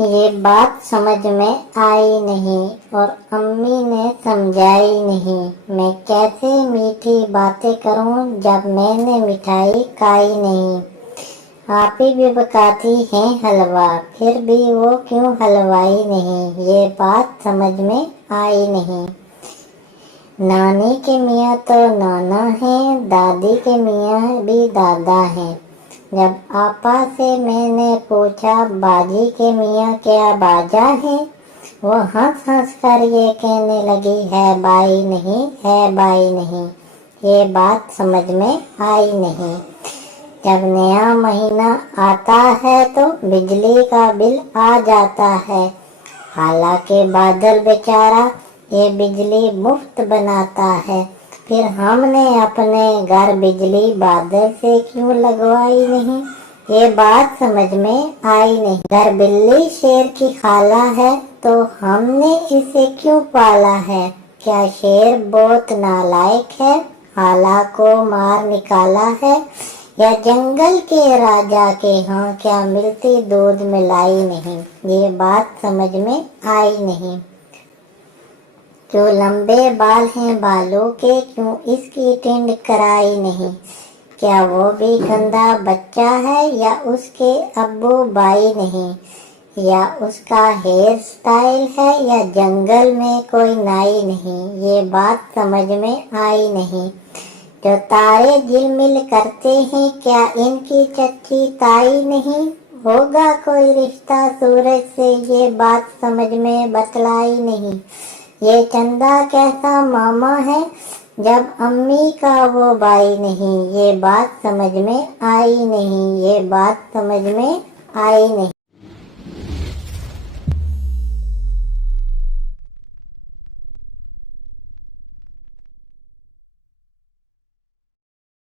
یہ بات سمجھ میں آئی نہیں اور امی نے سمجھائی نہیں۔ میں کیسے میٹھی باتیں کروں جب میں نے مٹھائی کھائی نہیں؟ آپ ہی بھی پکاتی ہیں حلوہ، پھر بھی وہ کیوں حلوائی نہیں؟ یہ بات سمجھ میں آئی نہیں۔ نانی کے میاں تو نانا ہیں، دادی کے میاں بھی دادا ہیں۔ جب آپا سے میں نے پوچھا باجی کے میاں کیا باجا ہیں، وہ ہنس ہنس کر یہ کہنے لگی ہے بائی نہیں، ہے بائی نہیں۔ یہ بات سمجھ میں آئی نہیں۔ جب نیا مہینہ آتا ہے تو بجلی کا بل آ جاتا ہے، حالانکہ بادل بیچارہ یہ بجلی مفت بناتا ہے، پھر ہم نے اپنے گھر بجلی بادل سے کیوں لگوائی نہیں؟ یہ بات سمجھ میں آئی نہیں۔ اگر بلی شیر کی خالہ ہے تو ہم نے اسے کیوں پالا ہے؟ کیا شیر بہت نالائق ہے، خالہ کو مار نکالا ہے، یا جنگل کے راجا کے ہاں کیا ملتی دودھ ملائی نہیں؟ یہ بات سمجھ میں آئی نہیں۔ جو لمبے بال ہیں بالوں کے، کیوں اس کی ٹینڈ کرائی نہیں؟ کیا وہ بھی گندا بچہ ہے، یا اس کے ابو بائی نہیں، یا اس کا ہیئر سٹائل ہے، یا جنگل میں کوئی نائی نہیں؟ یہ بات سمجھ میں آئی نہیں۔ جو تارے جل مل کرتے ہیں، کیا ان کی چچی تائی نہیں؟ ہوگا کوئی رشتہ سورج سے، یہ بات سمجھ میں بتلائی نہیں۔ یہ چندا کیسا ماما ہے جب امی کا وہ بھائی نہیں؟ یہ بات سمجھ میں آئی نہیں۔ یہ بات سمجھ میں آئی نہیں۔